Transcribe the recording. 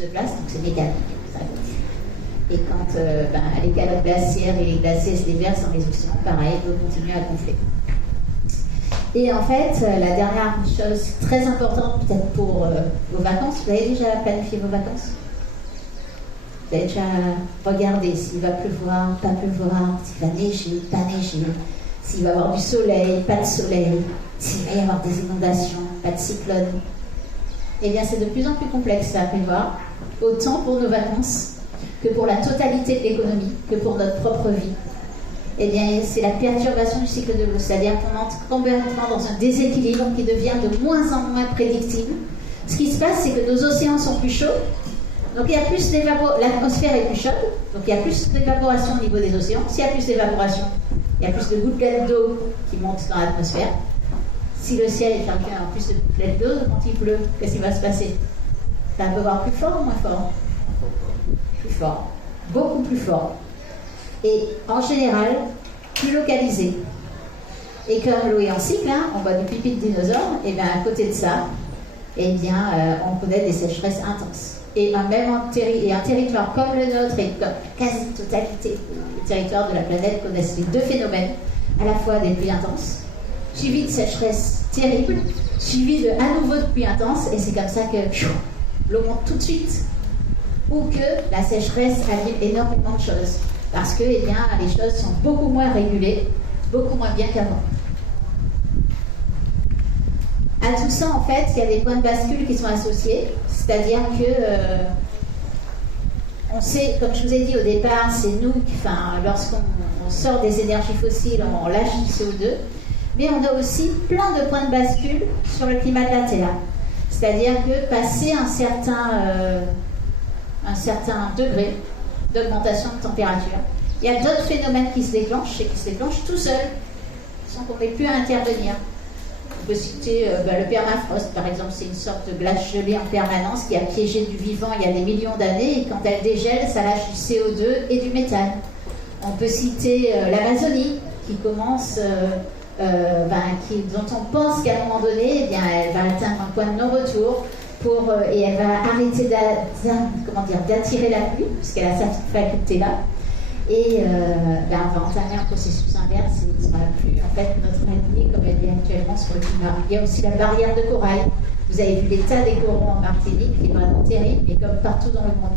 plus de place, donc c'est mécanique. Ça gonfle. Et quand les calottes glaciaires et les glaciers se déversent dans les océans, pareil, l'eau continue à gonfler. Et en fait, la dernière chose très importante peut-être pour vos vacances, vous avez déjà planifié vos vacances? Vous avez déjà regardé s'il va pleuvoir, pas pleuvoir, s'il va neiger, pas neiger, s'il va y avoir du soleil, pas de soleil, s'il va y avoir des inondations, pas de cyclone. Eh bien, c'est de plus en plus complexe à prévoir, autant pour nos vacances que pour la totalité de l'économie, que pour notre propre vie. Eh bien, c'est la perturbation du cycle de l'eau, c'est-à-dire qu'on entre complètement dans un déséquilibre qui devient de moins en moins prédictible. Ce qui se passe, c'est que nos océans sont plus chauds, donc il y a plus l'atmosphère est plus chaude, donc il y a plus d'évaporation au niveau des océans. S'il y a plus d'évaporation, il y a plus de gouttelettes d'eau qui montent dans l'atmosphère. Si le ciel est chargé en plus de gouttelettes d'eau, quand il pleut, qu'est-ce qui va se passer? Ça va pleuvoir plus fort ou moins fort? Plus fort, beaucoup plus fort. Et en général, plus localisé. Et comme l'eau est en cycle, on voit du pipi de dinosaure, et bien à côté de ça, on connaît des sécheresses intenses. Et un territoire comme le nôtre, et comme la quasi-totalité des territoires de la planète connaissent les deux phénomènes, à la fois des pluies intenses, suivies de sécheresses terribles, suivies à nouveau de pluies intenses, et c'est comme ça que l'eau monte tout de suite. Ou que la sécheresse anime énormément de choses. Parce que les choses sont beaucoup moins régulées, beaucoup moins bien qu'avant. À tout ça, en fait, il y a des points de bascule qui sont associés. C'est-à-dire que, on sait, comme je vous ai dit au départ, c'est nous, lorsqu'on sort des énergies fossiles, on lâche du CO2. Mais on a aussi plein de points de bascule sur le climat de la Terre. C'est-à-dire que, passer un certain degré d'augmentation de température, il y a d'autres phénomènes qui se déclenchent et qui se déclenchent tout seuls, sans qu'on n'ait plus à intervenir. On peut citer le permafrost, par exemple, c'est une sorte de glace gelée en permanence qui a piégé du vivant il y a des millions d'années, et quand elle dégèle, ça lâche du CO2 et du méthane. On peut citer l'Amazonie, qui commence, dont on pense qu'à un moment donné, elle va atteindre un point de non-retour, et elle va arrêter d'attirer la pluie, puisqu'elle a cette faculté-là, et on va entamer un processus inverse, et il ne sera plus notre année comme elle est actuellement sur le climat. Il y a aussi la barrière de corail. Vous avez vu l'état des coraux en Martinique, qui est vraiment terrible, et comme partout dans le monde.